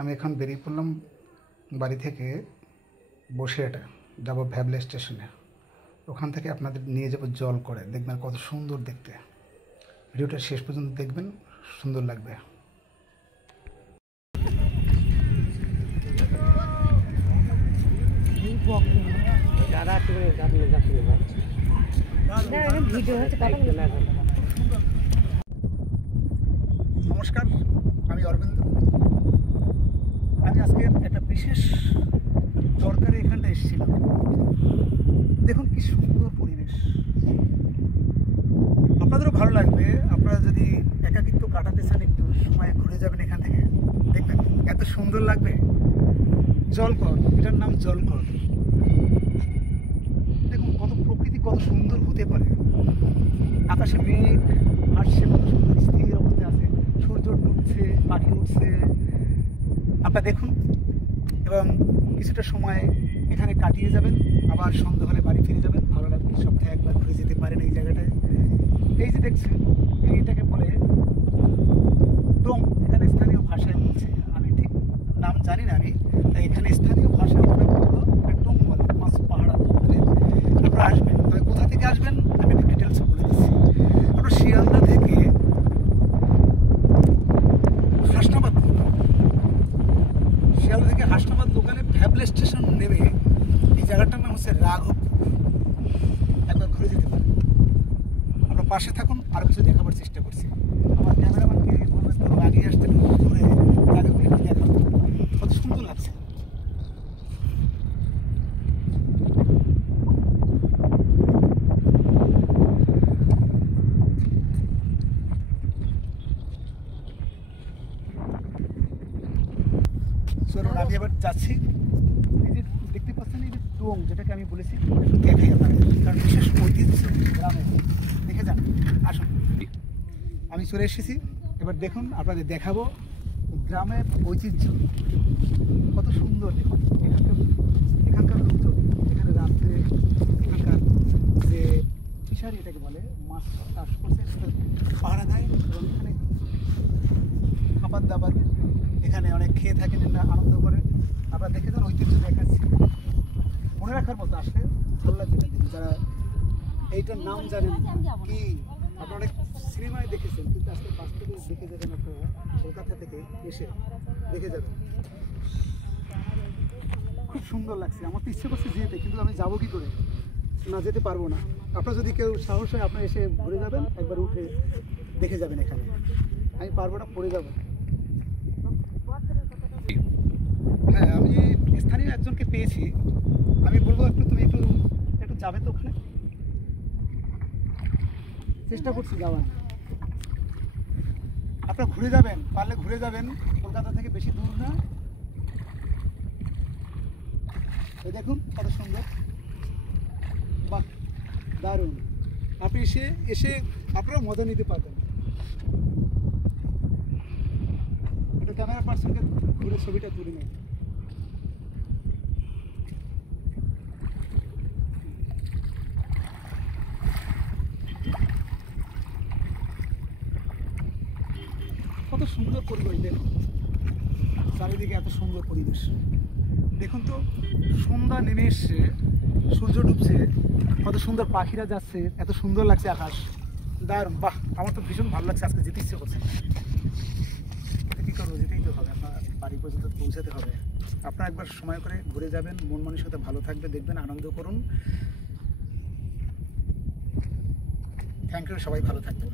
আমি এখন বেরিয়ে পড়লাম বাড়ি থেকে। বসিরহাটে যাব ভ্যাবলা স্টেশনে। ওখান থেকে আপনাদের নিয়ে যাব জলকরে। দেখবেন কত সুন্দর দেখতে। ভিডিওটা শেষ পর্যন্ত দেখবেন, সুন্দর লাগবে। নমস্কার, আমি অরবিন্দ। আমি আজকে একটা বিশেষ দরকারে এখানটা এসেছিলাম। দেখুন কি সুন্দর পরিবেশ, আপনাদেরও ভালো লাগবে। আপনারা যদি একাকিত্ব কাটাতে চান, একটু সময় ঘুরে যাবেন এখান থেকে, দেখবেন এত সুন্দর লাগবে। জলকর, এটার নাম জলকর। দেখুন কত প্রকৃতি কত সুন্দর হতে পারে। আকাশে মেঘ আসছে, কত সুন্দর স্থির অবস্থায় আছে, সূর্য ডুবছে, পাখি উঠছে। আপনারা দেখুন এবং কিছুটা সময় এখানে কাটিয়ে যাবেন, আবার সন্ধ্যা হলে বাড়ি ফিরে যাবেন। ভালো লাগবে, সপ্তাহে একবার ঘুরে যেতে পারেন এই জায়গাটায়। এই যে দেখছেন, এইটাকে বলে টোং। এখানে স্থানীয় ভাষায় বলছে, আমি ঠিক নাম জানি না। আমি তাই এখানে স্থানীয় ভাষায় ওটা বললো টোং বলে। মাছ পাহাড়া মানে আপনারা আসবেন, তবে কোথা থেকে আসবেন আমি একটু ডিটেলস বলে দিচ্ছি। আপনার শিয়ালদা থেকে হাসনাবাদ, শিয়ালদা থেকে হাসনাবাদ লোকালে ভ্যাবলা স্টেশন নেমে এই জায়গাটার নাম হচ্ছে রাঘব। একবার ঘুরে যেতে পারেন। আপনার পাশে থাকুন, আরও কিছু দেখাবার চেষ্টা করছি। আমার ক্যামেরাম্যানকে বলবো একটু আগে আসতে, ঘুরে জায়গাগুলো একটু দেখাবো। কত সুন্দর লাগছে। চলুন, আমি এবার যাচ্ছি। এই যে দেখতে পাচ্ছেন, এই যে টোং, যেটাকে আমি বলেছি, একটু দেখাই আপনাকে, কারণ বিশেষ ঐতিহ্য গ্রামে। দেখে যান, আসুন। আমি চলে এসেছি, এবার দেখুন আপনাদের দেখাবো গ্রামের ঐতিহ্য কত সুন্দর। দেখুন এখানকার লোকজন এখানে রাত্রে এখানকার যে ফিশারি এটাকে বলে, মাছ চাষ করছে, সেটা পাহারা দেয় এবং এখানে খাবার দাবার এখানে অনেক খেয়ে থাকেন, এটা আনন্দ করে। আপনারা দেখে যান, ঐতিহ্য দেখাচ্ছি। মনে রাখার মতো, আসলে ভালো লাগবে। যারা এইটার নাম জানেন কি, আপনারা অনেক সিনেমায় দেখেছেন, কিন্তু আজকে বাস্তবে দেখে যাবেন। আপনারা কলকাতা থেকে এসে দেখে যাবেন, খুব সুন্দর লাগছে। আমার তো ইচ্ছে করছে যেতে, কিন্তু আমি যাবো কি করে, না যেতে পারবো না। আপনারা যদি কেউ সাহস হয়, আপনারা এসে ঘুরে যাবেন, একবার উঠে দেখে যাবেন। এখানে আমি পারবো না, পড়ে যাবো। হ্যাঁ, আমি স্থানীয় একজনকে পেয়েছি, আমি বলবো একটু তুমি একটু যাবে তো ওখানে। চেষ্টা করছি যাওয়ার। আপনারা ঘুরে যাবেন, পারলে ঘুরে যাবেন, কলকাতা থেকে বেশি দূর না। এই দেখুন কত সুন্দর, বাহ, দারুণ। আপনি এসে আপনারা মজা নিতে পারবেন। একটা ক্যামেরা পার্সনকে ঘুরে ছবিটা তুলে নেয়। কত সুন্দর পরিবেশ, দেখুন চারিদিকে এত সুন্দর পরিবেশ। দেখুন তো, সন্ধ্যা নেমে এসছে, সূর্য ডুবছে, কত সুন্দর পাখিরা যাচ্ছে, এত সুন্দর লাগছে আকাশ, দারুণ। বাহ, আমার তো ভীষণ ভালো লাগছে। আজকে যেতে ইচ্ছে করছে, কী করবো, যেতেই তো হবে। আপনার বাড়ি পর্যন্ত পৌঁছাতে হবে। আপনারা একবার সময় করে ঘুরে যাবেন, মন মানসিকতা ভালো থাকবে, দেখবেন, আনন্দ করুন। থ্যাংক ইউ, সবাই ভালো থাকবেন।